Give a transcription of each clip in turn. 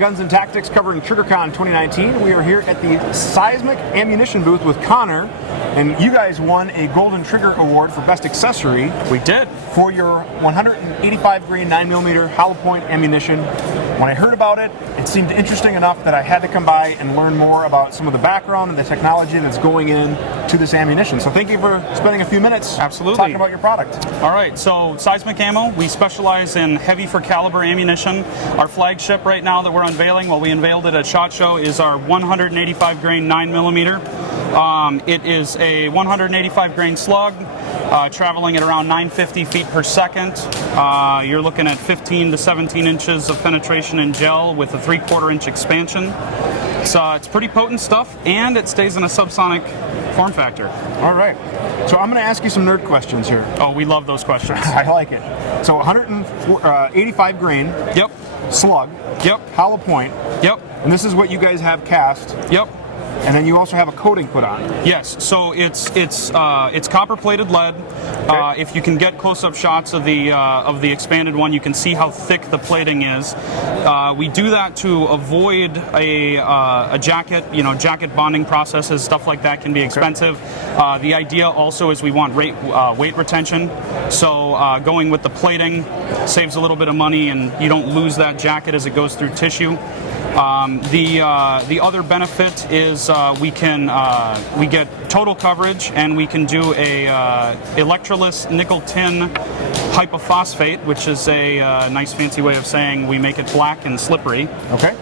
Guns and Tactics covering Triggercon 2019. We are here at the Seismic Ammunition booth with Connor, and you guys won a Golden Trigger Award for Best Accessory. We did. For your 185 grain 9mm hollow point ammunition. When I heard about it, it seemed interesting enough that I had to come by and learn more about some of the background and the technology that's going in to this ammunition. So thank you for spending a few minutes talking about your product. All right, so Seismic Ammo, we specialize in heavy for caliber ammunition. Our flagship right now that we're unveiling, well, we unveiled it at SHOT Show, is our 185 grain 9mm. It is a 185 grain slug, traveling at around 950 feet per second. You're looking at 15 to 17 inches of penetration in gel with a 3/4 inch expansion. It's pretty potent stuff, and it stays in a subsonic form factor. All right. So I'm going to ask you some nerd questions here. Oh, we love those questions. I like it. So 185 grain. Yep. Slug. Yep. Hollow point. Yep. And this is what you guys have cast. Yep. And then you also have a coating put on. Yes, so it's copper-plated lead. Okay. If you can get close-up shots of the expanded one, you can see how thick the plating is. We do that to avoid a jacket. You know, jacket bonding processes, stuff like that can be expensive. The idea also is we want weight retention. So going with the plating saves a little bit of money, and you don't lose that jacket as it goes through tissue. The other benefit is we get total coverage, and we can do a electroless nickel tin hypophosphate, which is a nice fancy way of saying we make it black and slippery. Okay.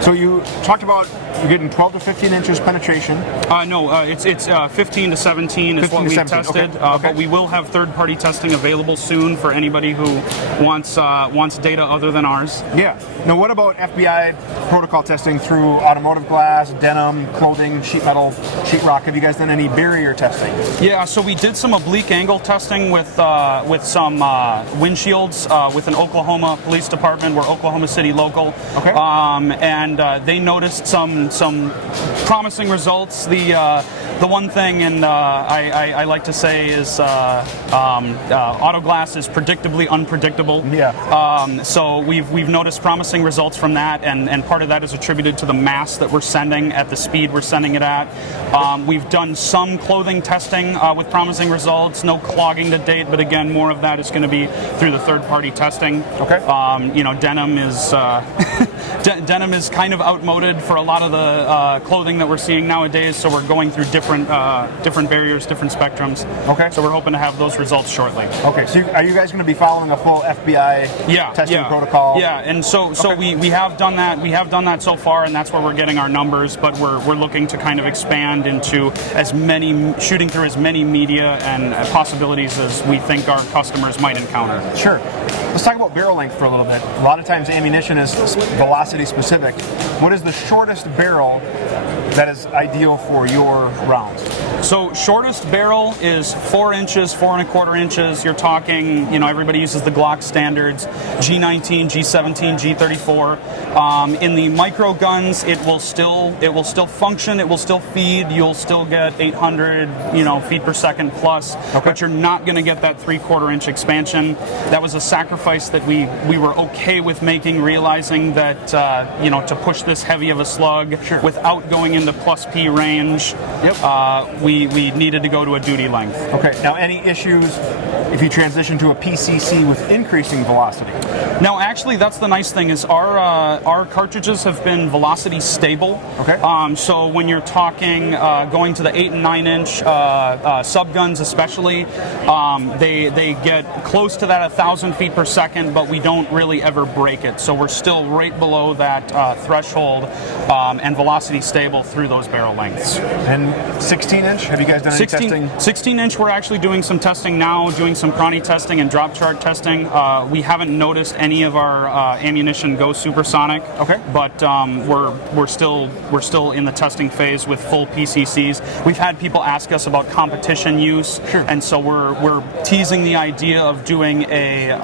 So you talked about you're getting 12 to 15 inches penetration. No, it's 15 to 17 is what we've tested. Okay. But we will have third-party testing available soon for anybody who wants data other than ours. Yeah. Now, what about FBI protocol testing through automotive glass, denim, clothing, sheet metal, sheetrock? Have you guys done any barrier testing? Yeah. So we did some oblique angle testing with some windshields with an Oklahoma police department. We're Oklahoma City local. Okay. And they noticed some promising results. The one thing, and I like to say, is auto glass is predictably unpredictable. Yeah. So we've noticed promising results from that, and part of that is attributed to the mass that we're sending at the speed we're sending it at. We've done some clothing testing with promising results. No clogging to date, but again, more of that is going to be through the third-party testing. Okay. Denim is denim is kind of outmoded for a lot of the clothing that we're seeing nowadays. So we're going through different barriers, different spectrums. Okay. So we're hoping to have those results shortly. Okay. So are you guys going to be following a full FBI testing protocol? Yeah. And so we have done that. We have done that so far, and that's where we're getting our numbers. But we're looking to kind of expand into shooting through as many media and possibilities as we think our customers might encounter. Sure. Let's talk about barrel length for a little bit. A lot of times ammunition is velocity specific. What is the shortest barrel that is ideal for your rounds? So shortest barrel is 4 inches, 4 1/4 inches. You're talking, everybody uses the Glock standards, G19, G17, G34. In the micro guns, it will still function, it will still feed. You'll still get 800, feet per second plus, okay. But you're not going to get that 3/4 inch expansion. That was a sacrifice that we were okay with making, realizing that to push this heavy of a slug without going into plus P range. Yep. We needed to go to a duty length. Okay. Now, any issues if you transition to a PCC with increasing velocity? No, actually, that's the nice thing is our cartridges have been velocity stable. Okay. So when you're talking going to the 8 and 9 inch sub guns, especially, they get close to that 1,000 feet per second, but we don't really ever break it. So we're still right below that threshold and velocity stable through those barrel lengths. And 16 inch? Have you guys done any testing? 16 inch, we're actually doing some testing now, doing some chrony testing and drop chart testing. We haven't noticed any of our ammunition go supersonic. Okay. But we're still in the testing phase with full PCCs. We've had people ask us about competition use, and so we're teasing the idea of doing a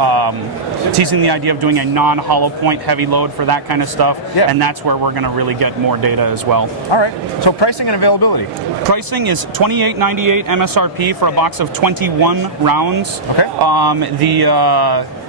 non-hollow point heavy load for that kind of stuff. Yeah. And that's where we're going to really get more data as well. All right. So pricing and availability. Pricing is $28.98 MSRP for a box of 21 rounds. Okay.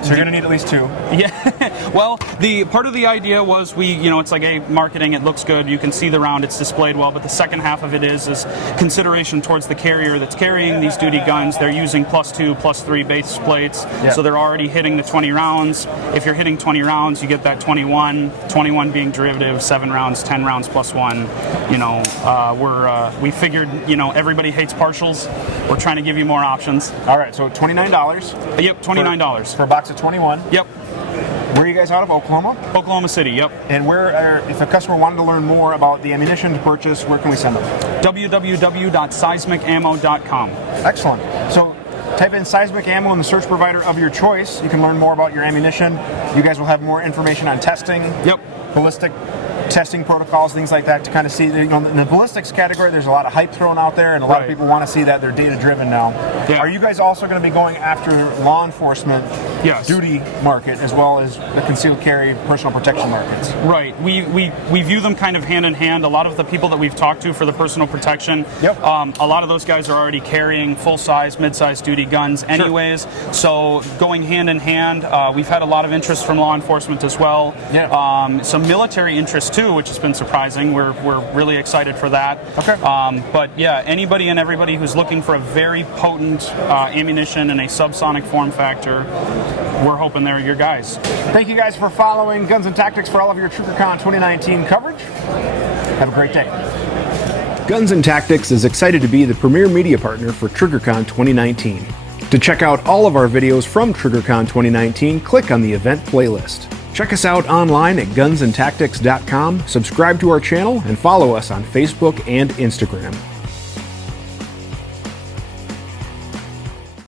So you're going to need at least 2. Yeah. Well, the part of the idea was it's like a marketing. It looks good. You can see the round. It's displayed well. But the second half of it is consideration towards the carrier that's carrying these duty guns. They're using +2, +3 base plates, so they're already hitting the 20 rounds. If you're hitting 20 rounds, you get that 21. 21 being derivative, 7 rounds, 10 rounds +1. We figured everybody hates partials. We're trying to give you more options. All right, so $29. Yep, $29 for a box of 21. Yep. Where are you guys out of? Oklahoma? Oklahoma City, yep. And if a customer wanted to learn more about the ammunition to purchase, where can we send them? www.seismicammo.com. Excellent. So type in Seismic Ammo in the search provider of your choice. You can learn more about your ammunition. You guys will have more information on testing. Yep. Ballistic testing protocols, things like that, to kind of see in the ballistics category. There's a lot of hype thrown out there, and a lot of people want to see that they're data driven now. Yeah. Are you guys also going to be going after law enforcement duty market as well as the concealed carry personal protection markets? Right. We view them kind of hand in hand. A lot of the people that we've talked to for the personal protection, a lot of those guys are already carrying full size, mid-size duty guns anyways. Sure. So going hand in hand, we've had a lot of interest from law enforcement as well. Yeah. Some military interest too, which has been surprising. We're really excited for that. Okay. But yeah, anybody and everybody who's looking for a very potent ammunition in a subsonic form factor, we're hoping they're your guys. Thank you guys for following Guns and Tactics for all of your Triggrcon 2019 coverage. Have a great day. Guns and Tactics is excited to be the premier media partner for Triggrcon 2019. To check out all of our videos from Triggrcon 2019, click on the event playlist. Check us out online at gunsandtactics.com, subscribe to our channel, and follow us on Facebook and Instagram.